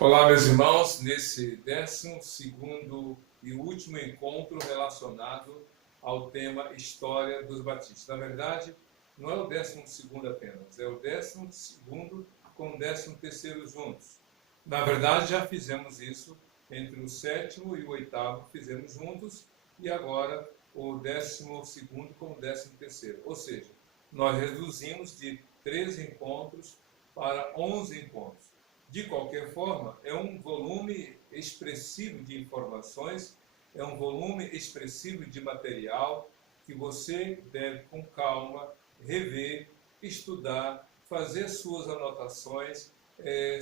Olá, meus irmãos, nesse 12º e último encontro relacionado ao tema História dos Batistas. Na verdade, não é o 12º apenas, é o 12º com o 13º juntos. Na verdade, já fizemos isso entre o 7º e o 8º, fizemos juntos, e agora o 12º com o 13º. Ou seja, nós reduzimos de 13 encontros para 11 encontros. De qualquer forma, é um volume expressivo de informações, é um volume expressivo de material que você deve, com calma, rever, estudar, fazer suas anotações.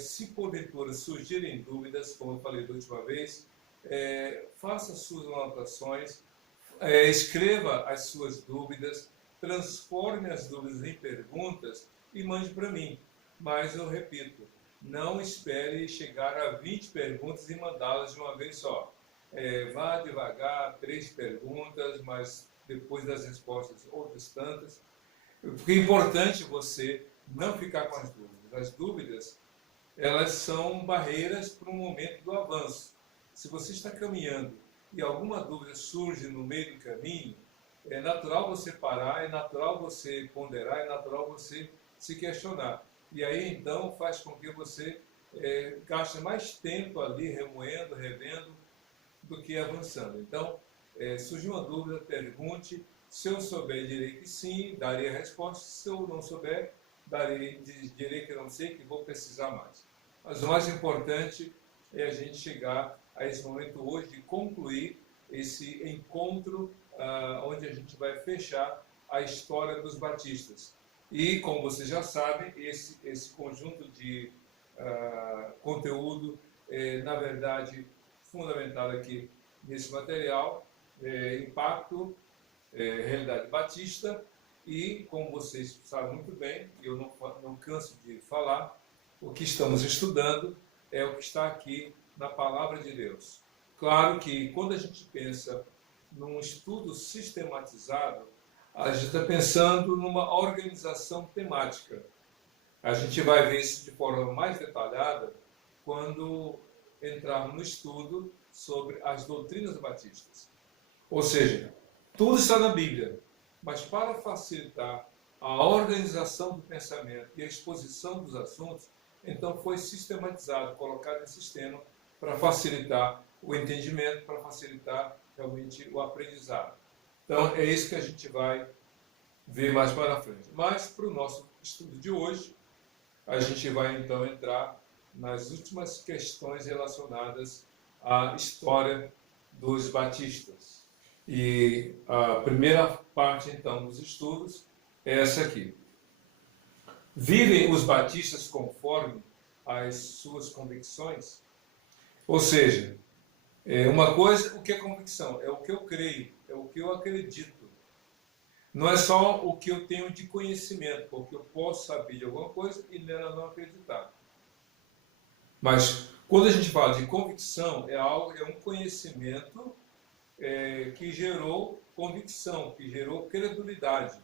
Se porventura surgirem dúvidas, como eu falei da última vez, faça suas anotações, escreva as suas dúvidas, transforme as dúvidas em perguntas e mande para mim. Mas eu repito, não espere chegar a 20 perguntas e mandá-las de uma vez só. Vá devagar, 3 perguntas, mas depois das respostas outras tantas. Porque é importante você não ficar com as dúvidas. As dúvidas, elas são barreiras para o momento do avanço. Se você está caminhando e alguma dúvida surge no meio do caminho, é natural você parar, é natural você ponderar, é natural você se questionar. E aí, então, faz com que você gaste mais tempo ali remoendo, revendo, do que avançando. Então, surgiu uma dúvida, pergunte. Se eu souber, direi que sim, darei a resposta. Se eu não souber, direi que não sei, que vou precisar mais. Mas o mais importante é a gente chegar a esse momento hoje de concluir esse encontro onde a gente vai fechar a história dos batistas. E, como vocês já sabem, esse conjunto de conteúdo na verdade, fundamentado aqui nesse material, Impacto, Realidade Batista, e, como vocês sabem muito bem, eu não canso de falar, o que estamos estudando é o que está aqui na Palavra de Deus. Claro que, quando a gente pensa num estudo sistematizado, a gente está pensando numa organização temática. A gente vai ver isso de forma mais detalhada quando entrarmos no estudo sobre as doutrinas batistas. Ou seja, tudo está na Bíblia, mas para facilitar a organização do pensamento e a exposição dos assuntos, então foi sistematizado, colocado em sistema para facilitar o entendimento, para facilitar realmente o aprendizado. Então, é isso que a gente vai ver mais para frente. Mas, para o nosso estudo de hoje, a gente vai, então, entrar nas últimas questões relacionadas à história dos batistas. E a primeira parte, então, dos estudos é essa aqui. Vivem os batistas conforme as suas convicções? Ou seja, uma coisa, o que é convicção? É o que eu creio, é o que eu acredito. Não é só o que eu tenho de conhecimento, porque eu posso saber de alguma coisa e nela não acreditar. Mas quando a gente fala de convicção, é um conhecimento que gerou convicção, que gerou credulidade.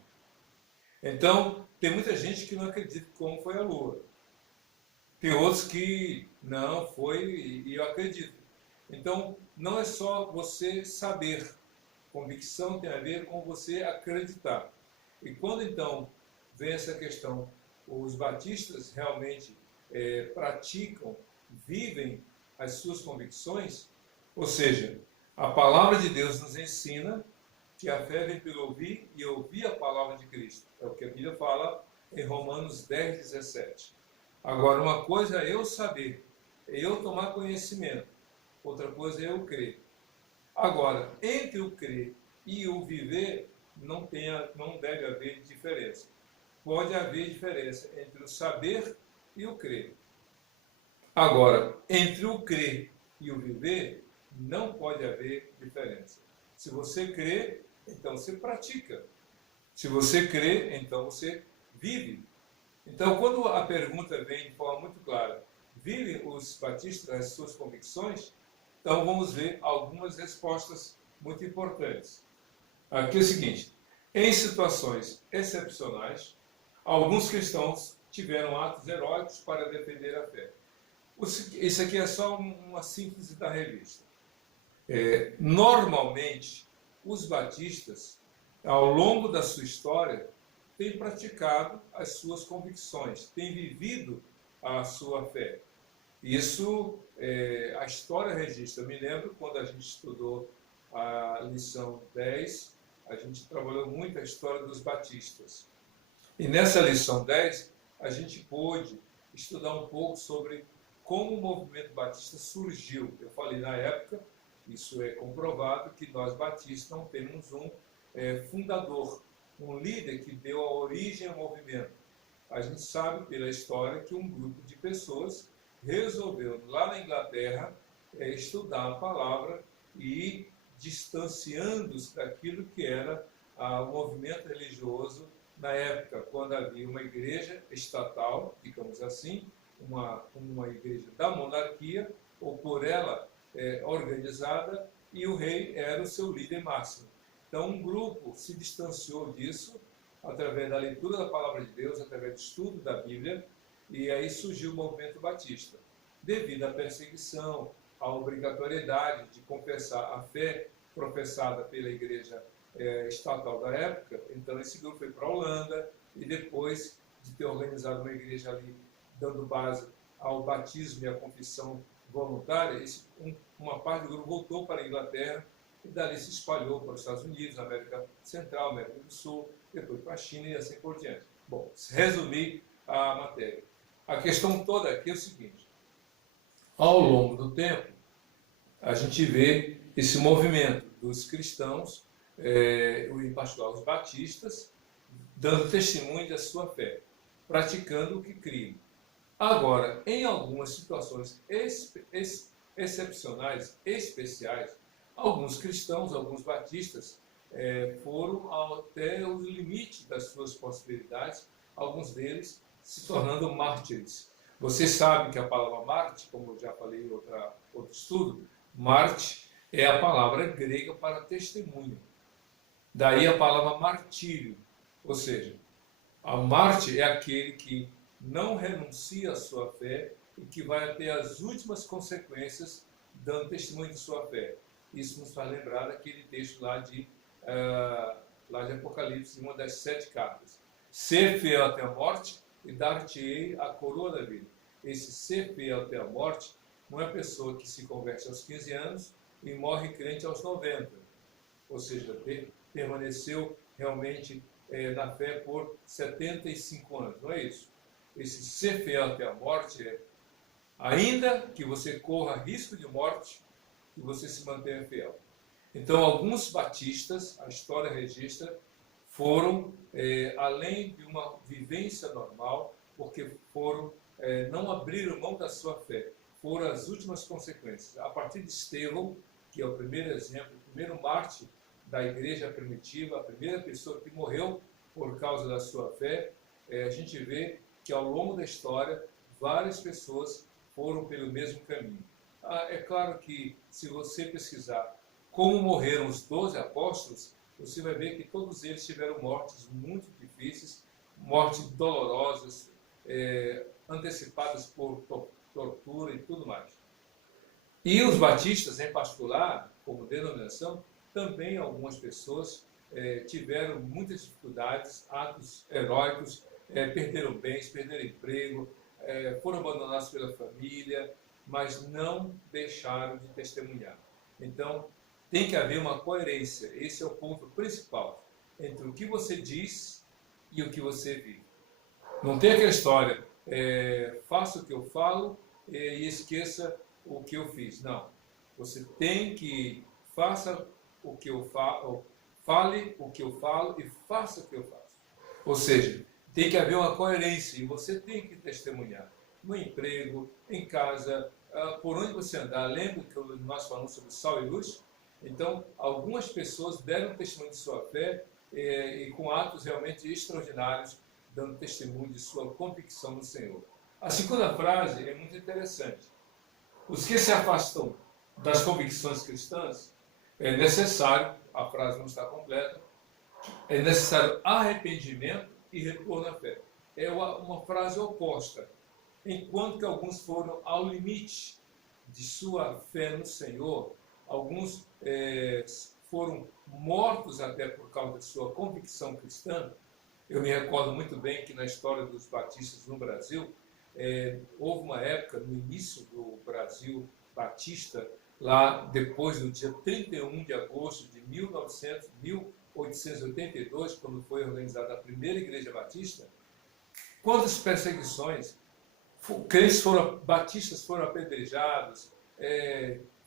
Então, tem muita gente que não acredita como foi a Lua. Tem outros que não foi e eu acredito. Então, não é só você saber. Convicção tem a ver com você acreditar. E quando, então, vem essa questão, os batistas realmente praticam, vivem as suas convicções, ou seja, a palavra de Deus nos ensina que a fé vem pelo ouvir e ouvir a palavra de Cristo. É o que a Bíblia fala em Romanos 10:17. Agora, uma coisa é eu saber, é eu tomar conhecimento, outra coisa é eu crer. Agora, entre o crer e o viver, não deve haver diferença. Pode haver diferença entre o saber e o crer. Agora, entre o crer e o viver, não pode haver diferença. Se você crê, então você pratica. Se você crê, então você vive. Então, quando a pergunta vem de forma muito clara, vivem os batistas as suas convicções? Então, vamos ver algumas respostas muito importantes. Aqui é o seguinte: em situações excepcionais, alguns cristãos tiveram atos heróicos para defender a fé. Isso aqui é só uma síntese da revista. Normalmente, os batistas, ao longo da sua história, têm praticado as suas convicções, têm vivido a sua fé. Isso, a história registra. Eu me lembro quando a gente estudou a lição 10, a gente trabalhou muito a história dos batistas. E nessa lição 10, a gente pôde estudar um pouco sobre como o movimento batista surgiu. Eu falei na época, isso é comprovado, que nós batistas não temos um fundador, um líder que deu a origem ao movimento. A gente sabe pela história que um grupo de pessoas resolveu, lá na Inglaterra, estudar a palavra e distanciando-se daquilo que era o movimento religioso na época, quando havia uma igreja estatal, digamos assim, uma igreja da monarquia, ou por ela organizada, e o rei era o seu líder máximo. Então, um grupo se distanciou disso através da leitura da palavra de Deus, através do estudo da Bíblia, e aí surgiu o movimento batista. Devido à perseguição, à obrigatoriedade de confessar a fé professada pela igreja estatal da época, então esse grupo foi para a Holanda, e depois de ter organizado uma igreja ali, dando base ao batismo e à confissão voluntária, uma parte do grupo voltou para a Inglaterra, e dali se espalhou para os Estados Unidos, América Central, América do Sul, depois para a China e assim por diante. Bom, resumir a matéria. A questão toda aqui é o seguinte: ao longo do tempo, a gente vê esse movimento dos cristãos, em particular os batistas, dando testemunho da sua fé, praticando o que criam. Agora, em algumas situações excepcionais, especiais, alguns cristãos, alguns batistas, foram até o limite das suas possibilidades, alguns deles se tornando mártires. Você sabe que a palavra mártir, como eu já falei em outro estudo, mártir é a palavra grega para testemunho. Daí a palavra martírio, ou seja, a mártir é aquele que não renuncia à sua fé e que vai até as últimas consequências dando testemunho de sua fé. Isso nos faz lembrar daquele texto lá de Apocalipse, uma das 7 cartas. Ser fiel até a morte e dar-te-ei a coroa da vida. Esse ser fiel até a morte não é a pessoa que se converte aos 15 anos e morre crente aos 90. Ou seja, permaneceu realmente na fé por 75 anos. Não é isso. Esse ser fiel até a morte é, ainda que você corra risco de morte, que você se mantenha fiel. Então, alguns batistas, a história registra, foram além de uma vivência normal, porque não abriram mão da sua fé, foram as últimas consequências. A partir de Estevão, que é o primeiro exemplo, o primeiro mártir da igreja primitiva, a primeira pessoa que morreu por causa da sua fé, a gente vê que ao longo da história, várias pessoas foram pelo mesmo caminho. É claro que, se você pesquisar como morreram os 12 apóstolos, você vai ver que todos eles tiveram mortes muito difíceis, mortes dolorosas, antecipadas por tortura e tudo mais. E os batistas, em particular, como denominação, também algumas pessoas tiveram muitas dificuldades, atos heróicos, perderam bens, perderam emprego, foram abandonados pela família, mas não deixaram de testemunhar. Então, tem que haver uma coerência. Esse é o ponto principal entre o que você diz e o que você vive. Não tem aquela história, faça o que eu falo e esqueça o que eu fiz. Não. Você tem que faça o que eu falo, fale o que eu falo e faça o que eu faço. Ou seja, tem que haver uma coerência e você tem que testemunhar no emprego, em casa, por onde você andar. Lembra que nós falamos sobre sal e luz? Então, algumas pessoas deram testemunho de sua fé e com atos realmente extraordinários, dando testemunho de sua convicção no Senhor. A segunda frase é muito interessante. Os que se afastam das convicções cristãs, é necessário, a frase não está completa, é necessário arrependimento e retorno à fé. É uma frase oposta. enquanto que alguns foram ao limite de sua fé no Senhor, alguns foram mortos até por causa de sua convicção cristã. Eu me recordo muito bem que na história dos batistas no Brasil, houve uma época, no início do Brasil batista, lá depois do dia 31 de agosto de 1882, quando foi organizada a primeira igreja batista, quantas perseguições, batistas foram apedrejados,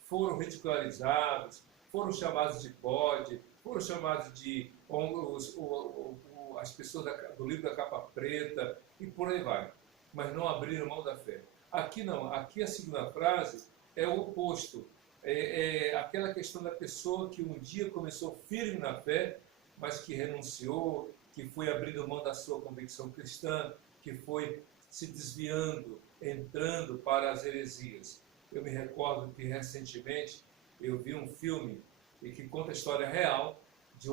foram ridicularizados, foram chamados de bode, foram chamados de as pessoas do livro da capa preta, e por aí vai. Mas não abriram mão da fé. Aqui não, aqui a segunda frase é o oposto. Aquela questão da pessoa que um dia começou firme na fé, mas que renunciou, que foi abrindo mão da sua convicção cristã, que foi se desviando, entrando para as heresias. Eu me recordo que recentemente eu vi um filme que conta a história real de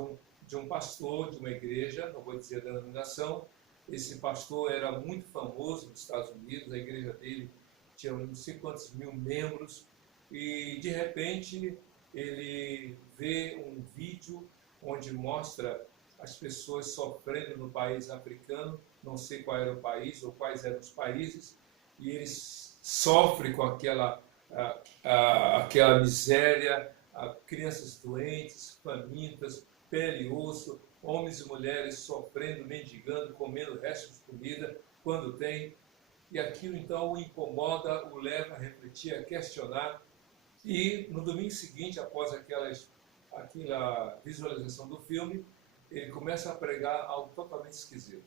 um pastor de uma igreja, não vou dizer a denominação. Esse pastor era muito famoso nos Estados Unidos, a igreja dele tinha não sei quantos mil membros, e de repente ele vê um vídeo onde mostra as pessoas sofrendo no país africano, não sei qual era o país ou quais eram os países, e ele sofre com aquela miséria, crianças doentes, famintas, pele e osso, homens e mulheres sofrendo, mendigando, comendo restos de comida quando tem, e aquilo então o incomoda, o leva a refletir, a questionar, e no domingo seguinte, após aquela visualização do filme, ele começa a pregar algo totalmente esquisito.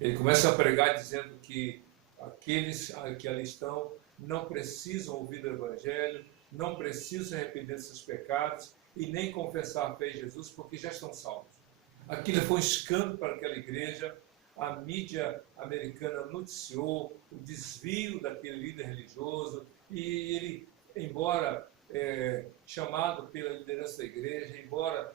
Ele começa a pregar dizendo que aqueles que ali estão não precisam ouvir o Evangelho, não precisam arrepender de seus pecados e nem confessar a fé em Jesus, porque já estão salvos. Aquilo foi um escândalo para aquela igreja. A mídia americana noticiou o desvio daquele líder religioso, e ele, embora chamado pela liderança da igreja, embora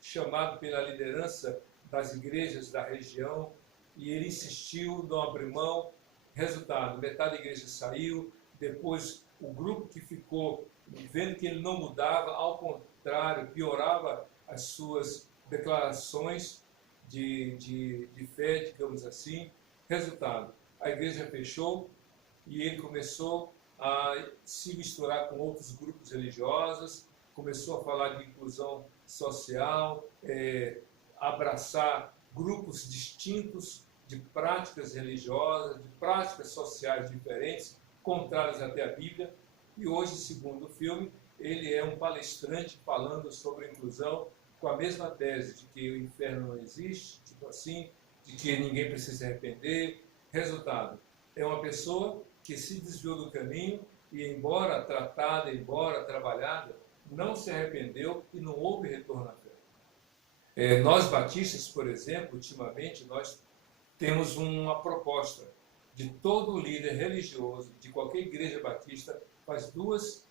chamado pela liderança das igrejas da região, e ele insistiu, não abriu mão. Resultado, metade da igreja saiu, depois o grupo que ficou, vendo que ele não mudava, ao contrário, piorava as suas declarações de fé, digamos assim. Resultado, a igreja fechou e ele começou a se misturar com outros grupos religiosos, começou a falar de inclusão social, abraçar grupos distintos de práticas religiosas, de práticas sociais diferentes, contrárias até à Bíblia. E hoje, segundo o filme, ele é um palestrante falando sobre a inclusão, com a mesma tese de que o inferno não existe, tipo assim, de que ninguém precisa se arrepender. Resultado, é uma pessoa que se desviou do caminho e, embora tratada, embora trabalhada, não se arrependeu e não houve retorno à fé. Nós batistas, por exemplo, ultimamente, nós temos uma proposta de todo líder religioso de qualquer igreja batista faz duas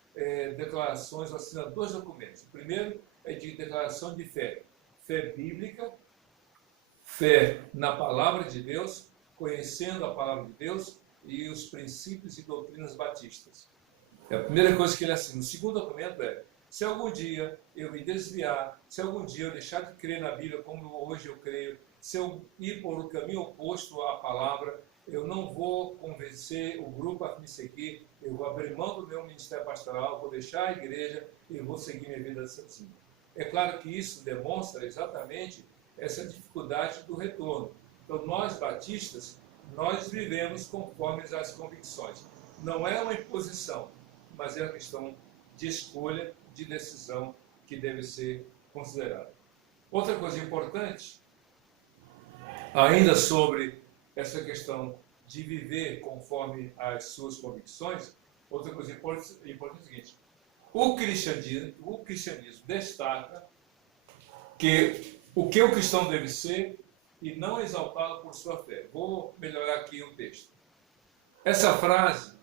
declarações, assina dois documentos. O primeiro é de declaração de fé. Fé bíblica, fé na palavra de Deus, conhecendo a palavra de Deus e os princípios e doutrinas batistas. É a primeira coisa que ele assina. O segundo documento é: se algum dia eu me desviar, se algum dia eu deixar de crer na Bíblia como hoje eu creio, se eu ir por um caminho oposto à palavra, eu não vou convencer o grupo a me seguir, eu vou abrir mão do meu ministério pastoral, vou deixar a igreja e vou seguir minha vida assim. É claro que isso demonstra exatamente essa dificuldade do retorno. Então, nós batistas, nós vivemos conforme as convicções. Não é uma imposição, mas é uma questão de escolha, de decisão que deve ser considerada. Outra coisa importante, ainda sobre essa questão de viver conforme as suas convicções, outra coisa importante é o seguinte: o cristianismo destaca que o cristão deve ser e não exaltá-lo por sua fé. Vou melhorar aqui o texto. Essa frase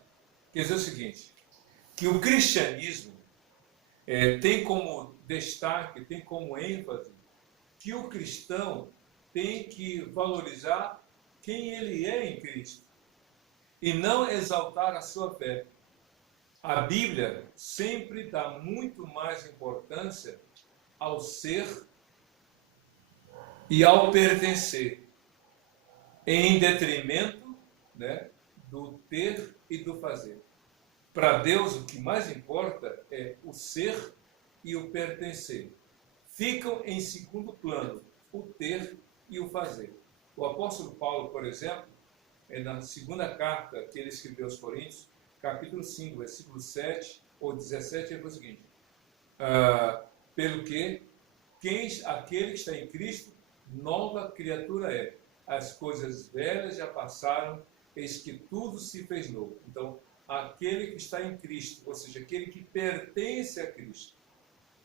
quer dizer o seguinte, que o cristianismo tem como destaque, tem como ênfase, que o cristão tem que valorizar quem ele é em Cristo. e não exaltar a sua fé. A Bíblia sempre dá muito mais importância ao ser e ao pertencer, em detrimento, né, do ter e do fazer. Para Deus, o que mais importa é o ser e o pertencer. Ficam em segundo plano o ter e o fazer. O apóstolo Paulo, por exemplo, na segunda carta que ele escreveu aos Coríntios, capítulo 5, versículo 7 ou 17, ele fala o seguinte: pelo que aquele que está em Cristo, nova criatura é. As coisas velhas já passaram, eis que tudo se fez novo. Então, aquele que está em Cristo, ou seja, aquele que pertence a Cristo.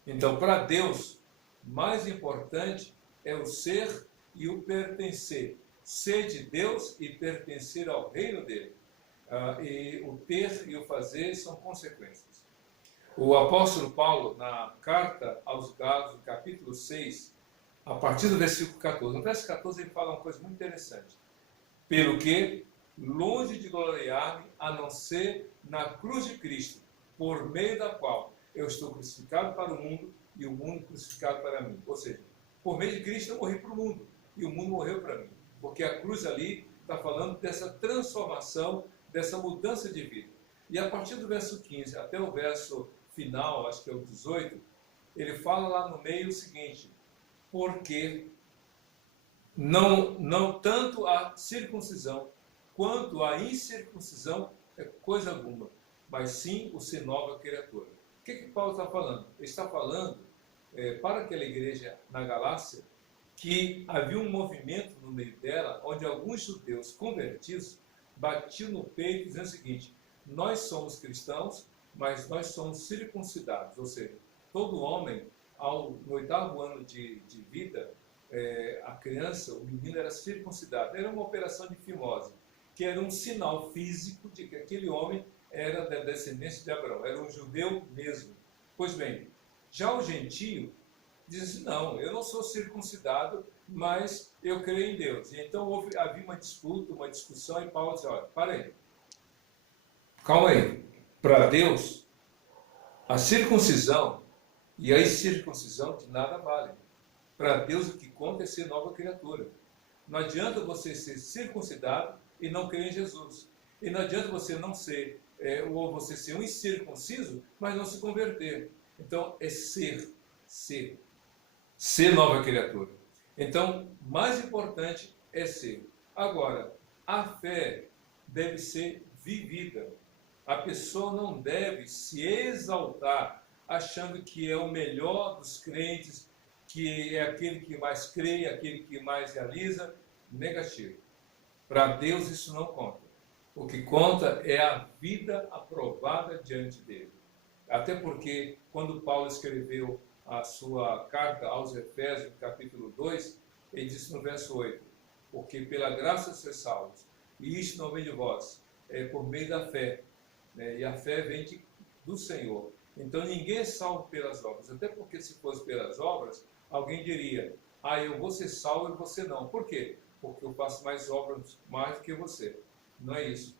Então, para Deus, mais importante é o ser e o pertencer. Ser de Deus e pertencer ao reino dele. E o ter e o fazer são consequências. O apóstolo Paulo, na carta aos Gálatas, no capítulo 6, a partir do versículo 14, no verso 14 ele fala uma coisa muito interessante. Pelo que, longe de gloriar-me, a não ser na cruz de Cristo, por meio da qual eu estou crucificado para o mundo e o mundo crucificado para mim. Ou seja, por meio de Cristo eu morri para o mundo e o mundo morreu para mim. Porque a cruz ali está falando dessa transformação, dessa mudança de vida. E a partir do verso 15 até o verso final, acho que é o 18, ele fala lá no meio o seguinte: porque não tanto a circuncisão quanto a incircuncisão é coisa alguma, mas sim o ser nova criatura. O que Paulo está falando? Ele está falando para aquela igreja na Galácia que havia um movimento no meio dela onde alguns judeus convertidos batiam no peito dizendo o seguinte: nós somos cristãos, mas nós somos circuncidados, ou seja, todo homem, no 8º ano de vida, a criança, o menino era circuncidado. Era uma operação de fimose, que era um sinal físico de que aquele homem era da descendência de Abraão, era um judeu mesmo. Pois bem, já o gentio diz assim: não, eu não sou circuncidado, mas eu creio em Deus. E então havia uma disputa, uma discussão, e Paulo disse: olha, para aí, calma aí. Para Deus, a circuncisão e a incircuncisão de nada valem. Para Deus, o que conta é ser nova criatura. Não adianta você ser circuncidado e não crer em Jesus. E não adianta você não ser, ou você ser um incircunciso, mas não se converter. Então, é ser nova criatura. Então, mais importante é ser. Agora, a fé deve ser vivida. A pessoa não deve se exaltar achando que é o melhor dos crentes, que é aquele que mais crê, aquele que mais realiza. Negativo. Para Deus isso não conta. O que conta é a vida aprovada diante dele. Até porque, quando Paulo escreveu a sua carta aos Efésios, no capítulo 2, ele disse no verso 8: porque pela graça sois salvos, e isto não vem de vós, é por meio da fé, né? E a fé vem do Senhor. Então ninguém é salvo pelas obras, até porque se fosse pelas obras, alguém diria: eu vou ser salvo e você não. Por quê? Porque eu faço mais obras mais do que você. Não é isso.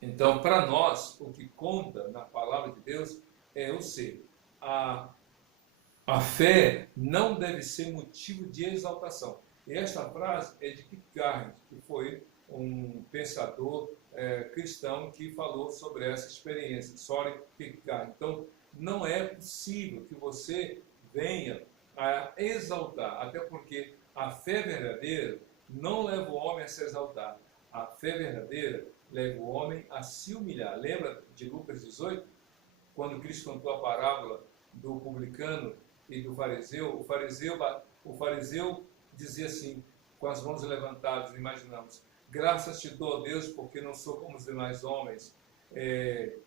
Então, para nós, o que conta na palavra de Deus é o ser. A fé não deve ser motivo de exaltação. E esta frase é de Kierkegaard, que foi um pensador cristão que falou sobre essa experiência, Søren Kierkegaard. Então, não é possível que você venha a exaltar, até porque a fé verdadeira não leva o homem a se exaltar. A fé verdadeira leva o homem a se humilhar. Lembra de Lucas 18? Quando Cristo contou a parábola do publicano e do fariseu, o fariseu dizia assim, com as mãos levantadas, imaginamos: graças te dou, Deus, porque não sou como os demais homens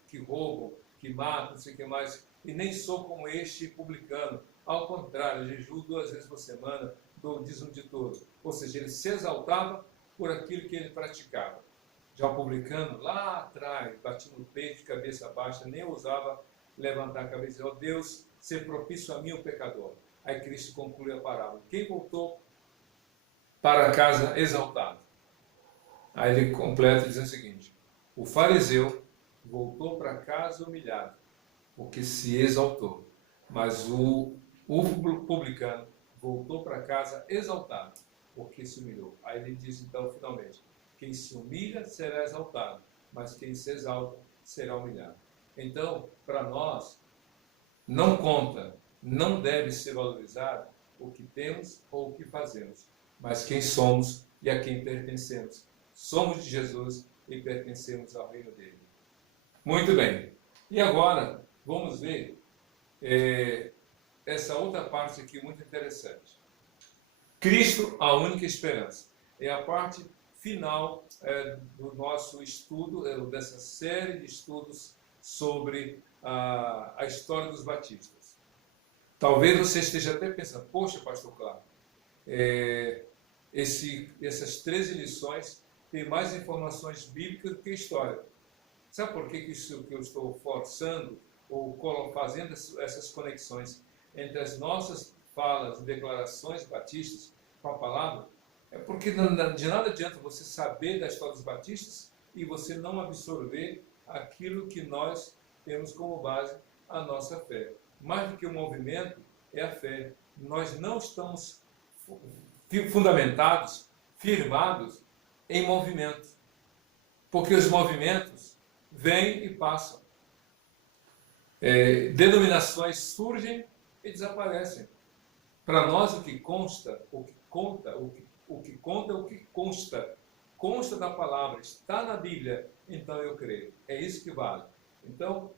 que roubam, que matam, não sei o que mais, e nem sou como este publicano. Ao contrário, jejuo 2 vezes por semana, dou o dízimo de todo. Ou seja, ele se exaltava por aquilo que ele praticava. Já o publicano, lá atrás, batia no peito, de cabeça baixa, nem ousava levantar a cabeça e dizer: ó Deus, ser propício a mim, o pecador. Aí Cristo conclui a parábola. Quem voltou para casa exaltado? Aí ele completa dizendo o seguinte: O fariseu voltou para casa humilhado, porque se exaltou. Mas o publicano voltou para casa exaltado, porque se humilhou. Aí ele diz, então, finalmente, quem se humilha será exaltado, mas quem se exalta será humilhado. Então, para nós, não conta, não deve ser valorizado o que temos ou o que fazemos, mas quem somos e a quem pertencemos. Somos de Jesus e pertencemos ao reino dele. Muito bem. E agora, vamos ver essa outra parte aqui muito interessante. Cristo, a única esperança. É a parte final do nosso estudo, dessa série de estudos sobre a história dos batistas. Talvez você esteja até pensando, poxa, pastor Cláudio, essas 13 lições têm mais informações bíblicas do que história. Sabe por que isso que eu estou forçando ou fazendo essas conexões entre as nossas falas e declarações batistas com a palavra? É porque de nada adianta você saber da história dos batistas e você não absorver aquilo que nós temos como base a nossa fé. Mais do que o movimento, é a fé. Nós não estamos fundamentados, firmados em movimento. Porque os movimentos vêm e passam. Denominações surgem e desaparecem. Para nós o que consta, o que conta é o que consta. Consta da palavra, está na Bíblia, então eu creio. É isso que vale. Então,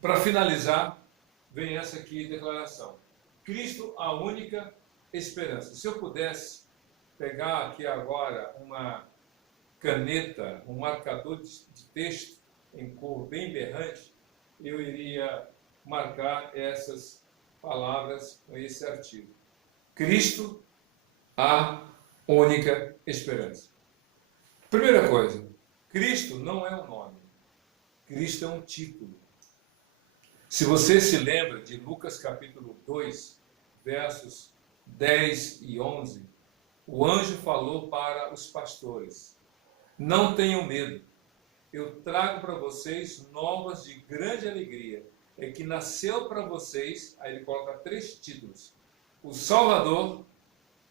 para finalizar, vem essa aqui declaração. Cristo, a única esperança. Se eu pudesse pegar aqui agora uma caneta, um marcador de texto em cor bem berrante, eu iria marcar essas palavras com esse artigo. Cristo, a única esperança. Primeira coisa, Cristo não é um nome. Cristo é um título. Se você se lembra de Lucas capítulo 2, versos 10 e 11, o anjo falou para os pastores: não tenham medo, eu trago para vocês novas de grande alegria. É que nasceu para vocês, aí ele coloca 3 títulos: o Salvador,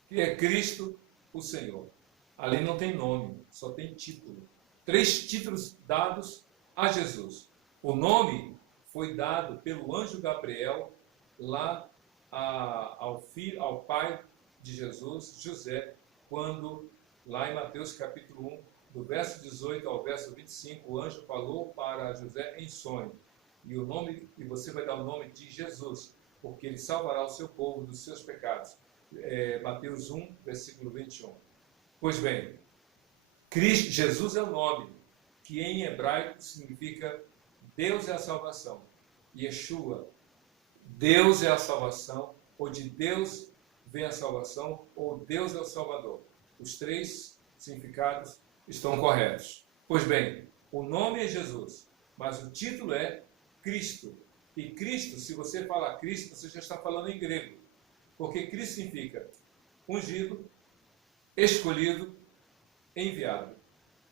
que é Cristo, o Senhor. Ali não tem nome, só tem título. 3 títulos dados a Jesus. O nome foi dado pelo anjo Gabriel lá ao pai de Jesus, José, quando lá em Mateus capítulo 1, do verso 18 ao verso 25, o anjo falou para José em sonho. E você vai dar o nome de Jesus, porque ele salvará o seu povo dos seus pecados. Mateus 1, versículo 21. Pois bem, Cristo, Jesus é o nome, que em hebraico significa Deus é a salvação. Yeshua, Deus é a salvação, ou de Deus vem a salvação, ou Deus é o Salvador. Os 3 significados estão corretos. Pois bem, o nome é Jesus, mas o título é Cristo. E Cristo, se você falar Cristo, você já está falando em grego. Porque Cristo significa ungido, escolhido, enviado.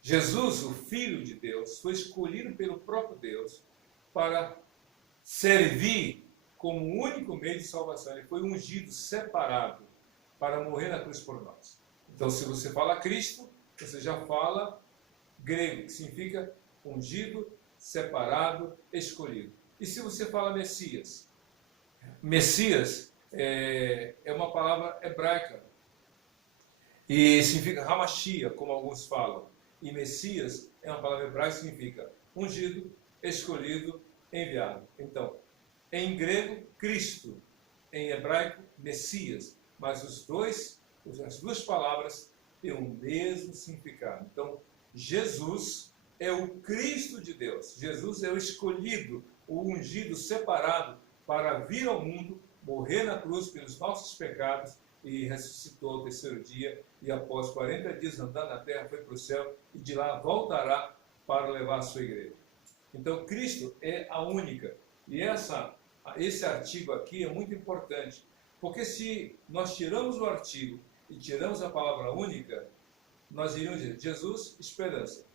Jesus, o Filho de Deus, foi escolhido pelo próprio Deus para servir como o único meio de salvação. Ele foi ungido, separado, para morrer na cruz por nós. Então, se você fala Cristo, você já fala grego, que significa ungido, separado, escolhido. E se você fala Messias? Messias é uma palavra hebraica e significa Hamashia, como alguns falam. E Messias é uma palavra hebraica que significa ungido, escolhido, enviado. Então, em grego, Cristo, em hebraico, Messias, mas as duas palavras têm o mesmo significado. Então, Jesus é o Cristo de Deus. Jesus é o escolhido, o ungido, separado para vir ao mundo, morrer na cruz pelos nossos pecados e ressuscitou ao 3º dia e após 40 dias andando na terra foi para o céu e de lá voltará para levar a sua igreja. Então, Cristo é a única. E esse artigo aqui é muito importante, porque se nós tiramos o artigo e tiramos a palavra única, nós iríamos dizer Jesus, esperança.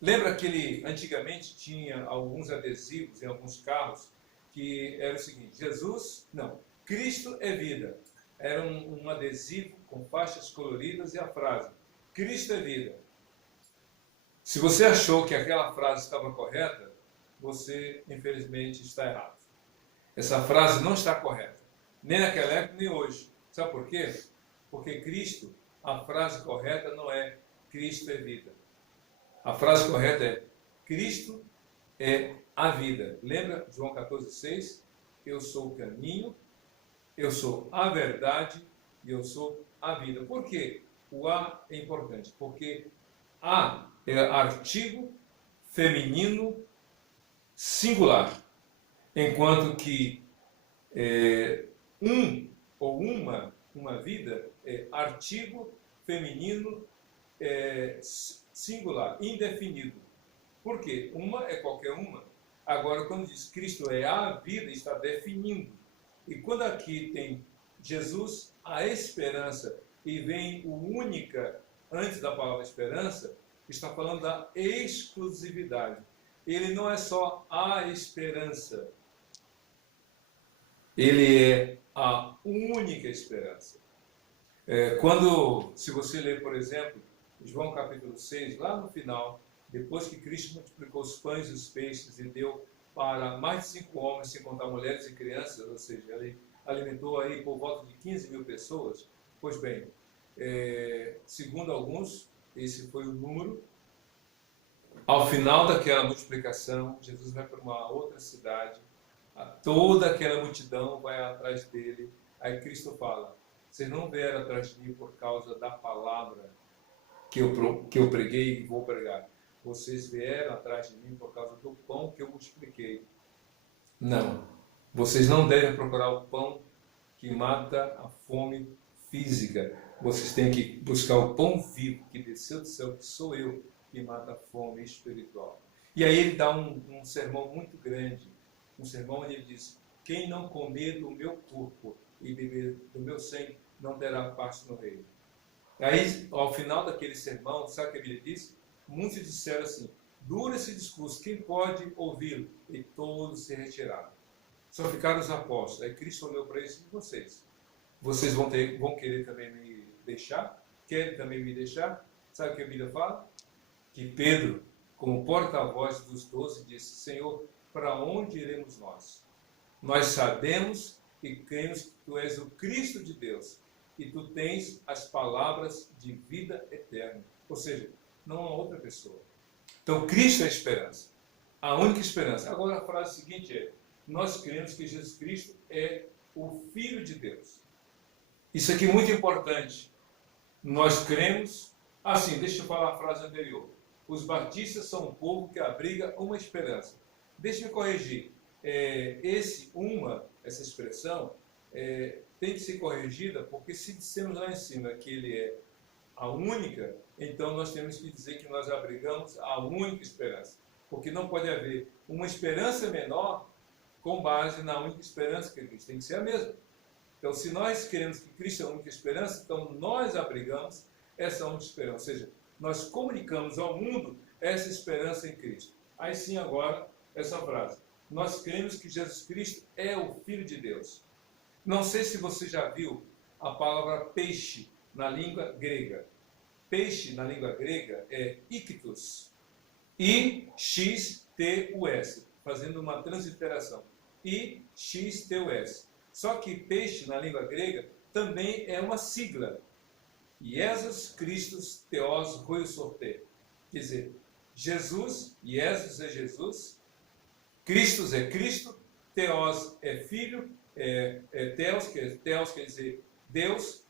Lembra que ele antigamente tinha alguns adesivos em alguns carros que era o seguinte: Jesus, não, Cristo é vida. Era um adesivo com faixas coloridas e a frase: Cristo é vida. Se você achou que aquela frase estava correta, você infelizmente está errado. Essa frase não está correta, nem naquela época nem hoje. Sabe por quê? Porque Cristo, a frase correta não é Cristo é vida. A frase correta é Cristo é a vida. Lembra João 14,6? Eu sou o caminho, eu sou a verdade e eu sou a vida. Por quê? O A é importante, porque A é artigo feminino singular, enquanto que um ou uma vida é artigo feminino singular, indefinido. Por quê? Uma é qualquer uma. Agora, quando diz Cristo é a vida, está definindo. E quando aqui tem Jesus, a esperança, e vem o única antes da palavra esperança, está falando da exclusividade. Ele não é só a esperança, ele é a única esperança. Se você ler, por exemplo, João capítulo 6, lá no final, depois que Cristo multiplicou os pães e os peixes e deu para mais de 5 homens, sem contar mulheres e crianças, ou seja, ele alimentou aí por volta de 15 mil pessoas. Pois bem, segundo alguns, esse foi o número. Ao final daquela multiplicação, Jesus vai para uma outra cidade, toda aquela multidão vai atrás dele. Aí Cristo fala: vocês não vieram atrás de mim por causa da palavra que eu preguei e vou pregar. Vocês vieram atrás de mim por causa do pão que eu multipliquei. Não. Vocês não devem procurar o pão que mata a fome física. Vocês têm que buscar o pão vivo que desceu do céu, que sou eu, que mata a fome espiritual. E aí ele dá um sermão muito grande. Um sermão onde ele diz: quem não comer do meu corpo e beber do meu sangue não terá parte no reino. Aí, ao final daquele sermão, sabe o que a Bíblia diz? Muitos disseram assim: dura esse discurso, quem pode ouvi-lo? E todos se retiraram. Só ficaram os apóstolos. Aí Cristo olhou para eles: e vocês? Vocês vão querer também me deixar? Querem também me deixar? Sabe o que a Bíblia fala? Que Pedro, como porta-voz dos 12, disse: Senhor, para onde iremos nós? Nós sabemos e cremos que tu és o Cristo de Deus e tu tens as palavras de vida eterna. Ou seja, não há outra pessoa. Então, Cristo é a esperança. A única esperança. Agora, a frase seguinte é: nós cremos que Jesus Cristo é o Filho de Deus. Isso aqui é muito importante. Nós cremos... Assim, deixa eu falar a frase anterior. Os batistas são um povo que abriga uma esperança. Deixa eu corrigir. Essa expressão, tem que ser corrigida, porque se dissemos lá em cima que ele é a única, então nós temos que dizer que nós abrigamos a única esperança. Porque não pode haver uma esperança menor com base na única esperança que Cristo tem que ser a mesma. Então, se nós queremos que Cristo é a única esperança, então nós abrigamos essa única esperança. Ou seja, nós comunicamos ao mundo essa esperança em Cristo. Aí sim, agora, essa frase: nós cremos que Jesus Cristo é o Filho de Deus. Não sei se você já viu a palavra peixe na língua grega. Peixe na língua grega é ictus. I-X-T-U-S. Fazendo uma transliteração. I-X-T-U-S. Só que peixe na língua grega também é uma sigla. Jesus Christus Theos Hoiosorte. Quer dizer, Jesus, Jesus é Jesus, Christus é Cristo, Theos é Filho, Theos quer dizer Deus,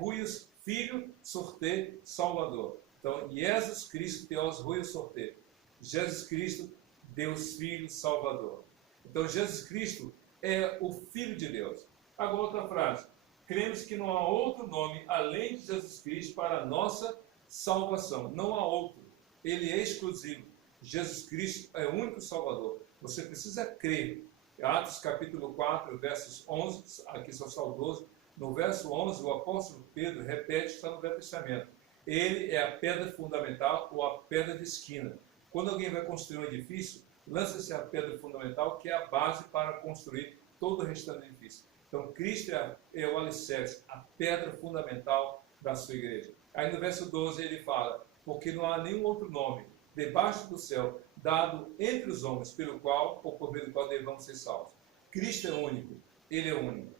Huios, Filho, Sorte, Salvador. Então, Jesus Cristo Theos Hoiosorte. Jesus Cristo, Deus Filho, Salvador. Então, Jesus Cristo é o Filho de Deus. Agora, outra frase: cremos que não há outro nome além de Jesus Cristo para a nossa salvação. Não há outro. Ele é exclusivo. Jesus Cristo é o único Salvador. Você precisa crer. Atos capítulo 4, versos 11, aqui sou saudoso. No verso 11, o apóstolo Pedro repete, está no Velho Testamento: Ele é a pedra fundamental ou a pedra de esquina. Quando alguém vai construir um edifício, lança-se a pedra fundamental, que é a base para construir todo o restante do edifício. Então, Cristo é o alicerce, a pedra fundamental da sua igreja. Aí no verso 12 ele fala, porque não há nenhum outro nome debaixo do céu dado entre os homens pelo qual ou por meio do qual devamos ser salvos. Cristo é único, ele é único.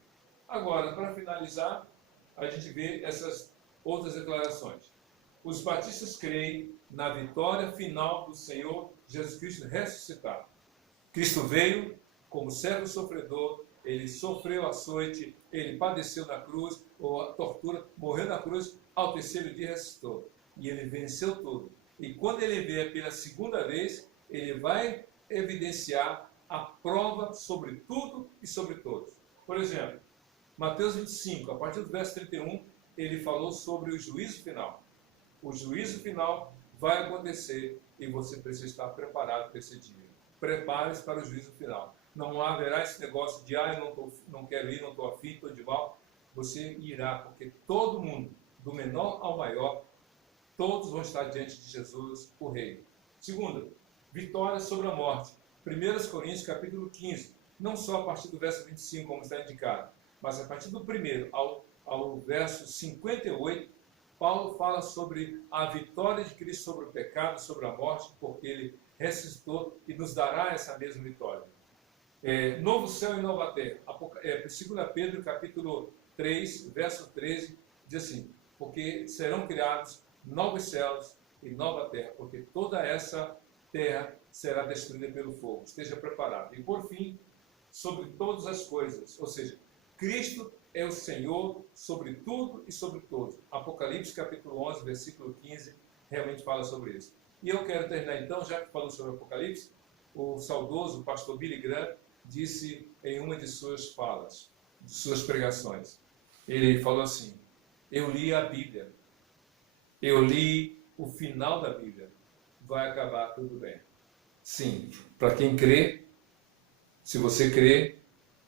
Agora, para finalizar, a gente vê essas outras declarações. Os batistas creem na vitória final do Senhor Jesus Cristo ressuscitado. Cristo veio como servo sofredor, ele sofreu açoite, ele padeceu na cruz, ou a tortura, morreu na cruz, ao terceiro dia ressuscitou. E ele venceu tudo. E quando ele vier pela segunda vez, ele vai evidenciar a prova sobre tudo e sobre todos. Por exemplo, Mateus 25, a partir do verso 31, ele falou sobre o juízo final. O juízo final vai acontecer e você precisa estar preparado para esse dia. Prepare-se para o juízo final. Não haverá esse negócio de, eu não quero ir, não estou afim, estou de mal. Você irá, porque todo mundo, do menor ao maior, todos vão estar diante de Jesus, o Rei. Segundo, vitória sobre a morte. 1 Coríntios, capítulo 15. Não só a partir do verso 25, como está indicado, mas a partir do 1º ao verso 58, Paulo fala sobre a vitória de Cristo sobre o pecado, sobre a morte, porque ele ressuscitou e nos dará essa mesma vitória. Novo céu e nova terra. 2 Pedro, capítulo 3, verso 13, diz assim, porque serão criados novos céus e nova terra, porque toda essa terra será destruída pelo fogo. Esteja preparado. E por fim, sobre todas as coisas, ou seja, Cristo é o Senhor sobre tudo e sobre todos. Apocalipse capítulo 11, versículo 15, realmente fala sobre isso. E eu quero terminar então, já que falou sobre Apocalipse, o saudoso pastor Billy Graham disse em uma de suas falas, de suas pregações, ele falou assim, eu li a Bíblia, eu li o final da Bíblia, vai acabar tudo bem. Sim, para quem crê, se você crê,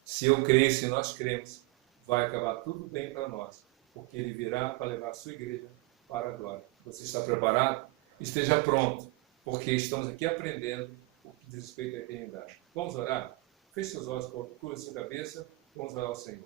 se eu creio, se nós cremos, vai acabar tudo bem para nós, porque ele virá para levar a sua igreja para a glória. Você está preparado? Esteja pronto, porque estamos aqui aprendendo o que diz respeito à eternidade. Vamos orar? Feche seus olhos, curva sua cabeça, vamos orar ao Senhor.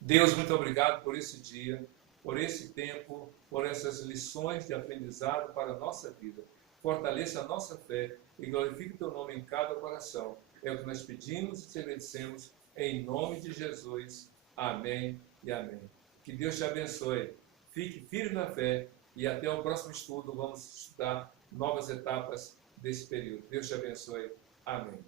Deus, muito obrigado por esse dia, por esse tempo, por essas lições de aprendizado para a nossa vida. Fortaleça a nossa fé e glorifique o teu nome em cada coração. É o que nós pedimos e te agradecemos em nome de Jesus. Amém e amém. Que Deus te abençoe. Fique firme na fé e até o próximo estudo vamos estudar novas etapas desse período. Deus te abençoe. Amém.